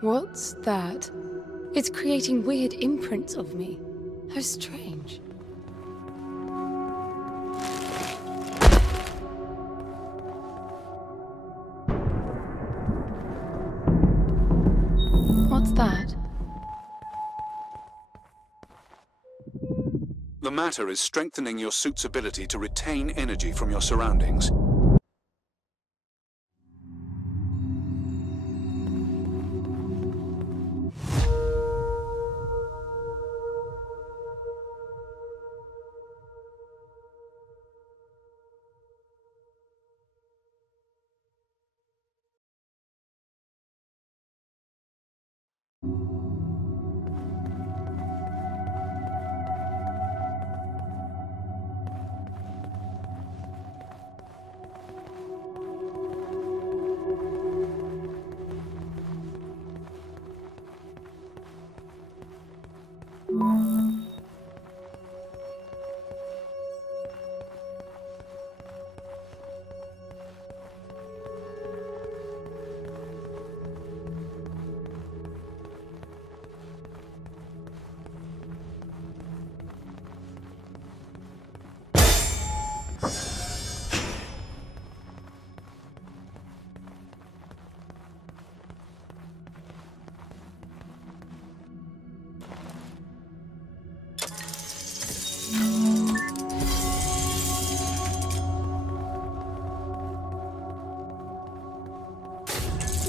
What's that? It's creating weird imprints of me. How strange. What's that? The matter is strengthening your suit's ability to retain energy from your surroundings.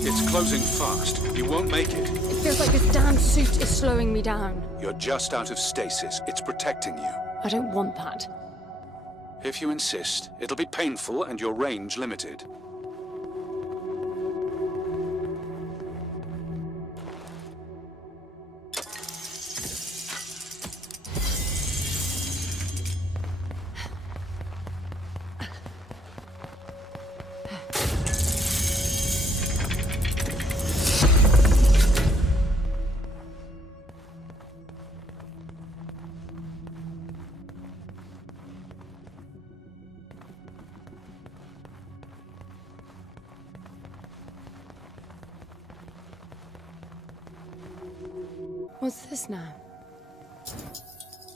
It's closing fast. You won't make it. It feels like this damn suit is slowing me down. You're just out of stasis. It's protecting you. I don't want that. If you insist, it'll be painful and your range limited. What's this now?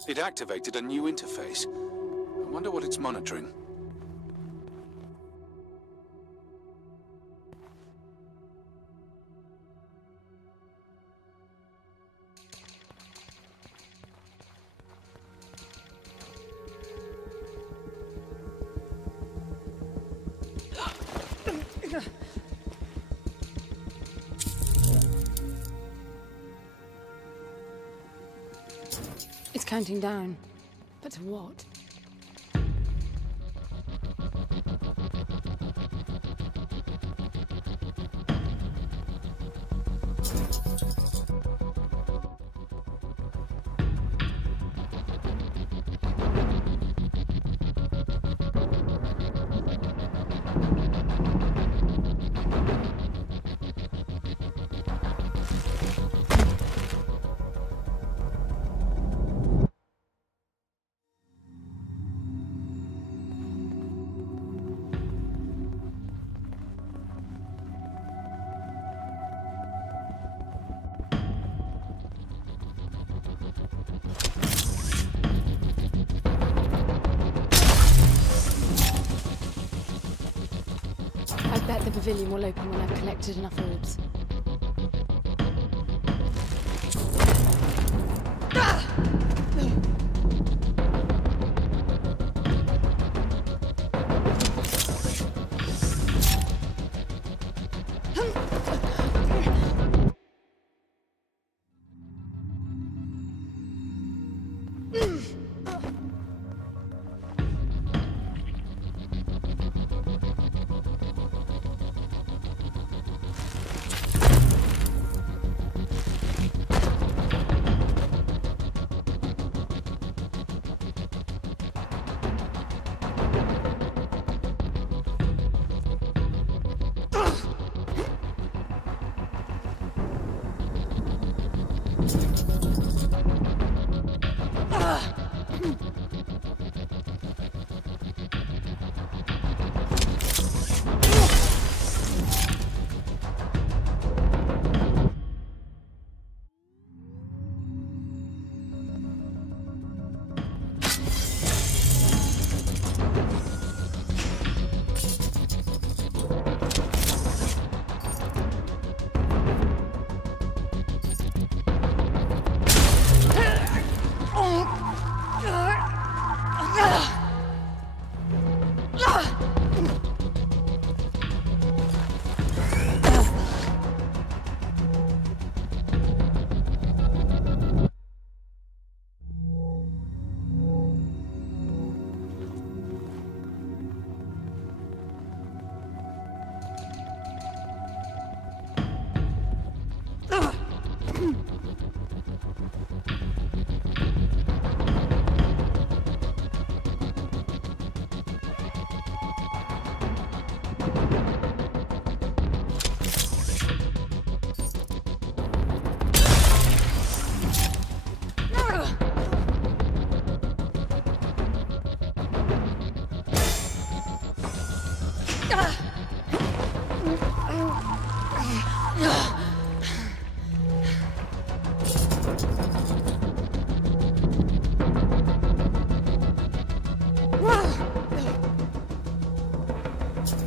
It activated a new interface. I wonder what it's monitoring. It's counting down. But to what? I bet the pavilion will open when I've collected enough orbs.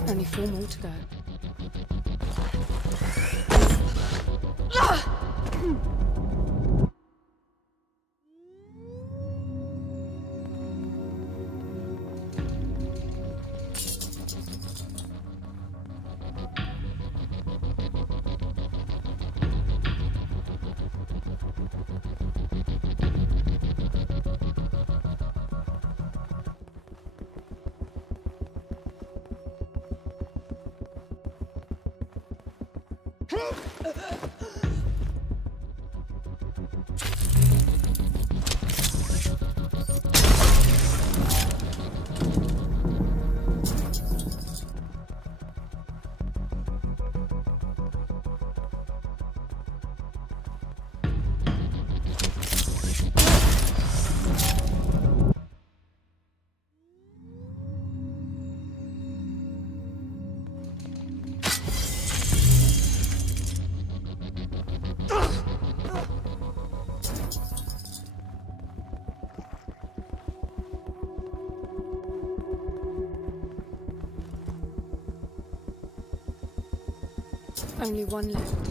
Only 4 more to go. Only 1 left.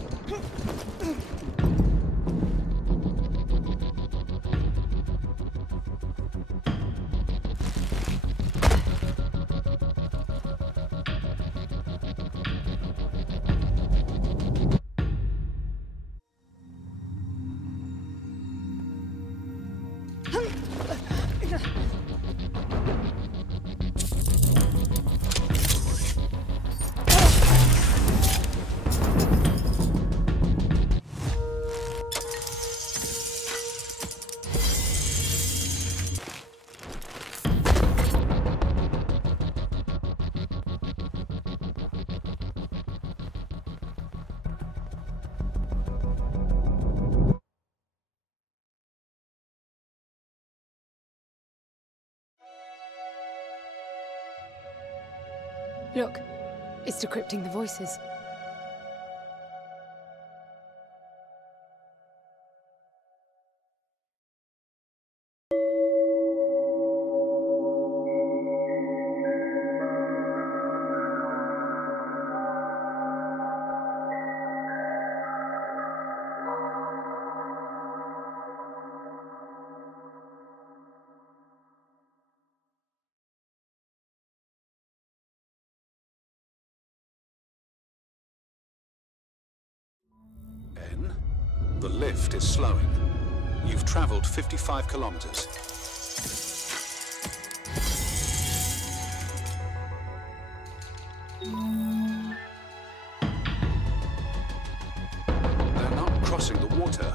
Look, it's decrypting the voices. The lift is slowing. You've traveled 55 kilometers. They're not crossing the water.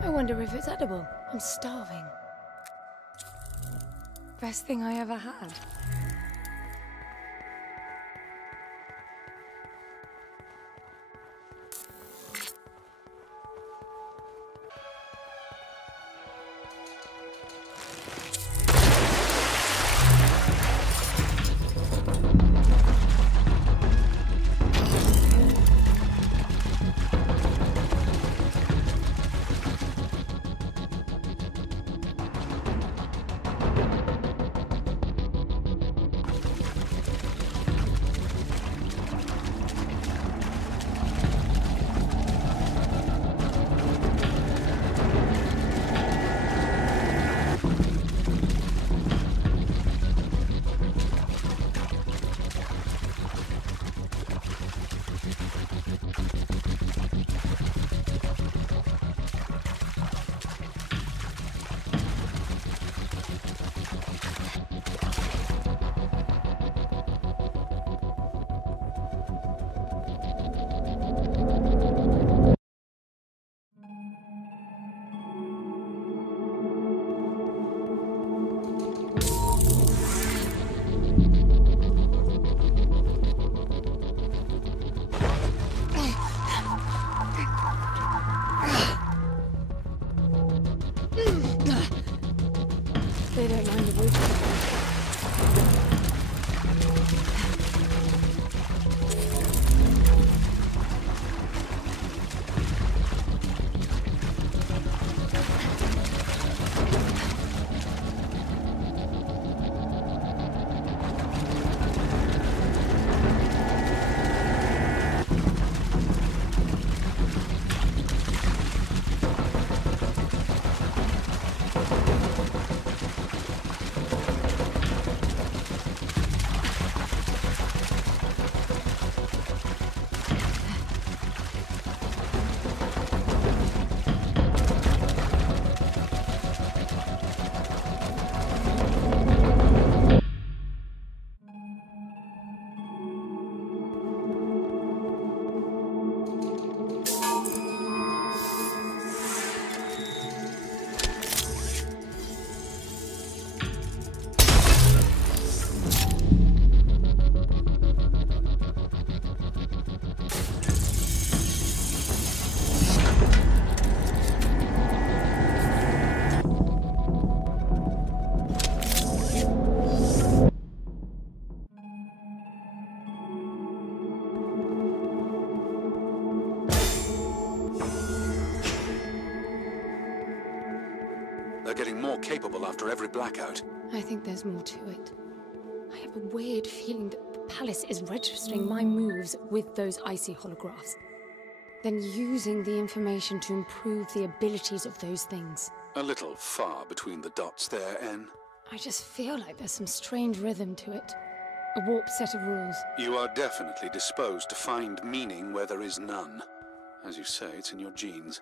I wonder if it's edible. I'm starving. Best thing I ever had. they're getting more capable after every blackout. I think there's more to it. I have a weird feeling that the palace is registering my moves with those icy holographs, then using the information to improve the abilities of those things. A little far between the dots there, En. I just feel like there's some strange rhythm to it. A warped set of rules. You are definitely disposed to find meaning where there is none. As you say, it's in your genes.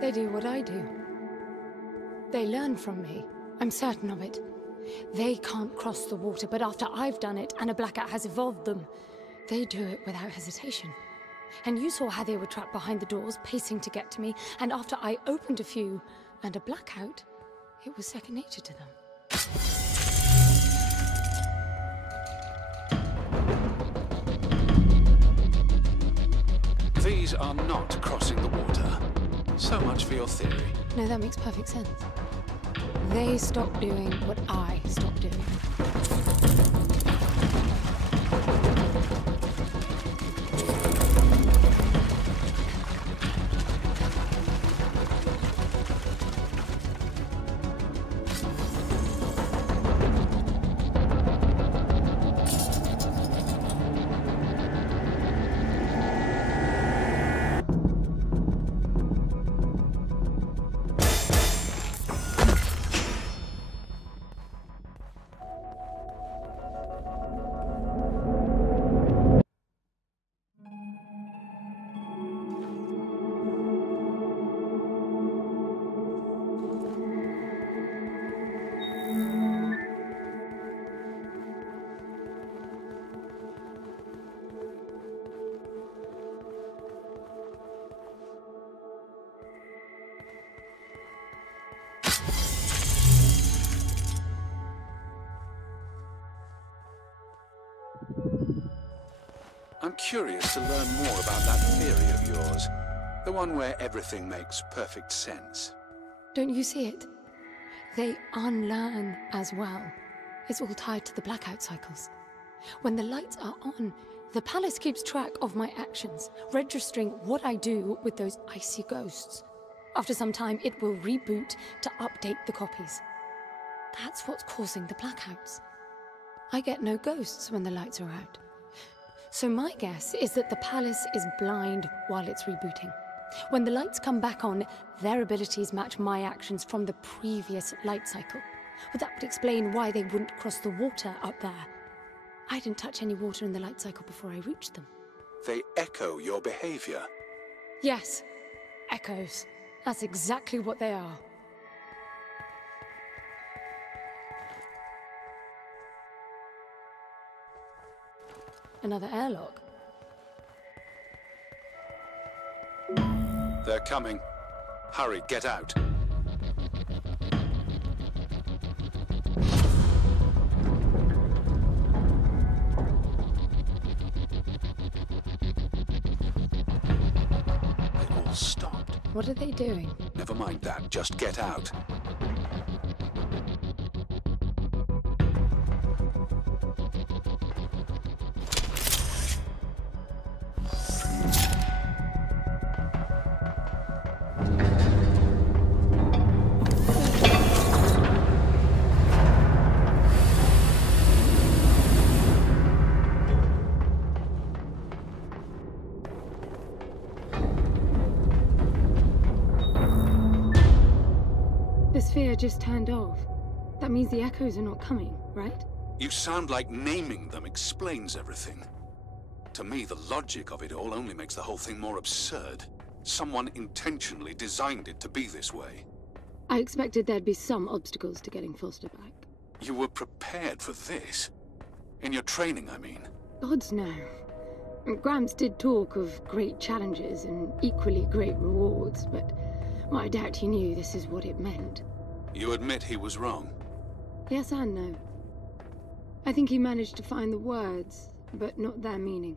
They do what I do. They learn from me. I'm certain of it. They can't cross the water, but after I've done it and a blackout has evolved them, they do it without hesitation. And you saw how they were trapped behind the doors, pacing to get to me, and after I opened a few and a blackout, it was second nature to them. These are not crossing the water. So much for your theory. No, that makes perfect sense. They stopped doing what I stopped doing. curious to learn more about that theory of yours. The one where everything makes perfect sense. Don't you see it? They unlearn as well. It's all tied to the blackout cycles. When the lights are on, the palace keeps track of my actions, registering what I do with those icy ghosts. After some time, it will reboot to update the copies. That's what's causing the blackouts. I get no ghosts when the lights are out. So my guess is that the palace is blind while it's rebooting. When the lights come back on, their abilities match my actions from the previous light cycle. Well, that would explain why they wouldn't cross the water up there. I didn't touch any water in the light cycle before I reached them. They echo your behavior. Yes, echoes. That's exactly what they are. Another airlock. They're coming. Hurry, get out. They all stopped. What are they doing? Never mind that, just get out. The sphere just turned off. That means the echoes are not coming, right? You sound like naming them explains everything. To me, the logic of it all only makes the whole thing more absurd. Someone intentionally designed it to be this way. I expected there'd be some obstacles to getting Foster back. You were prepared for this? In your training, I mean. Gods no. Gramps did talk of great challenges and equally great rewards, but well, I doubt he knew this is what it meant. You admit he was wrong? Yes and no. I think he managed to find the words, but not their meaning.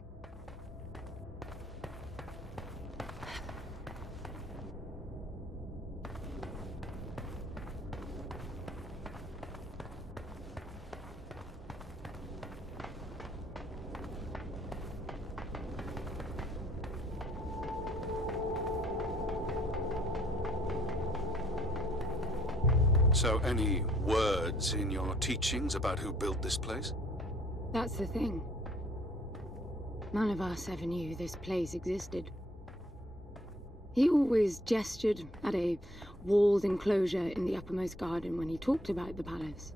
So, any words in your teachings about who built this place? That's the thing. None of us ever knew this place existed. He always gestured at a walled enclosure in the uppermost garden when he talked about the palace.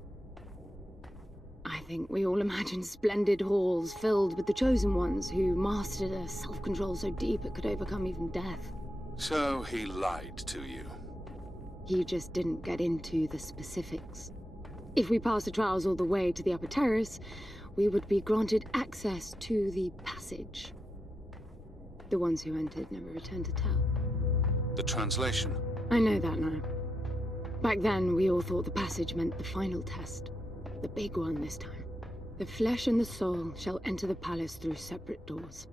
I think we all imagined splendid halls filled with the chosen ones who mastered a self-control so deep it could overcome even death. So he lied to you? He just didn't get into the specifics. If we passed the trials all the way to the upper terrace, we would be granted access to the passage. The ones who entered never returned to tell. The translation? I know that now. Back then, we all thought the passage meant the final test. The big one this time. The flesh and the soul shall enter the palace through separate doors.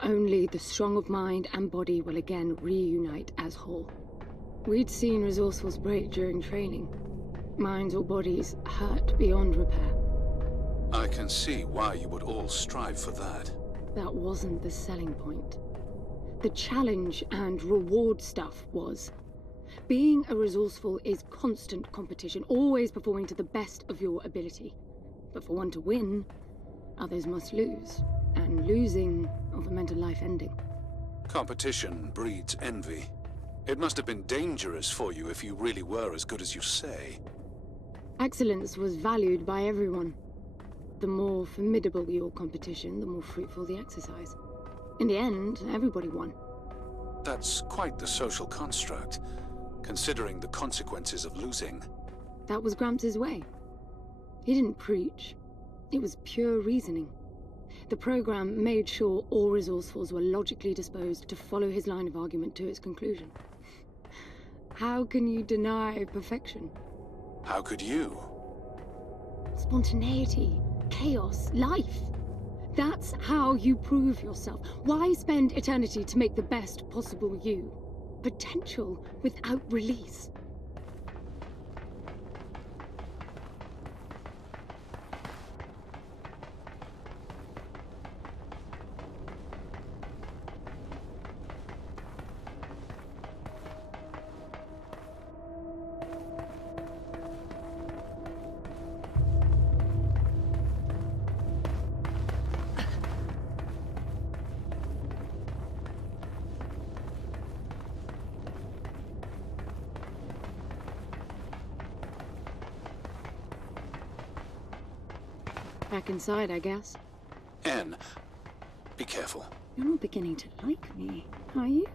Only the strong of mind and body will again reunite as whole. We'd seen resourcefuls break during training. Minds or bodies hurt beyond repair. I can see why you would all strive for that. That wasn't the selling point. The challenge and reward stuff was. Being a resourceful is constant competition, always performing to the best of your ability. But for one to win, others must lose. And losing of a mental life ending. Competition breeds envy. It must have been dangerous for you if you really were as good as you say. Excellence was valued by everyone. The more formidable your competition, the more fruitful the exercise. In the end, everybody won. That's quite the social construct, considering the consequences of losing. That was Gramps' way. He didn't preach. It was pure reasoning. The program made sure all resourcefuls were logically disposed to follow his line of argument to its conclusion. How can you deny perfection? How could you? Spontaneity, chaos, life. That's how you prove yourself. Why spend eternity to make the best possible you? Potential without release. Back inside, I guess. Anne, be careful. You're not beginning to like me, are you?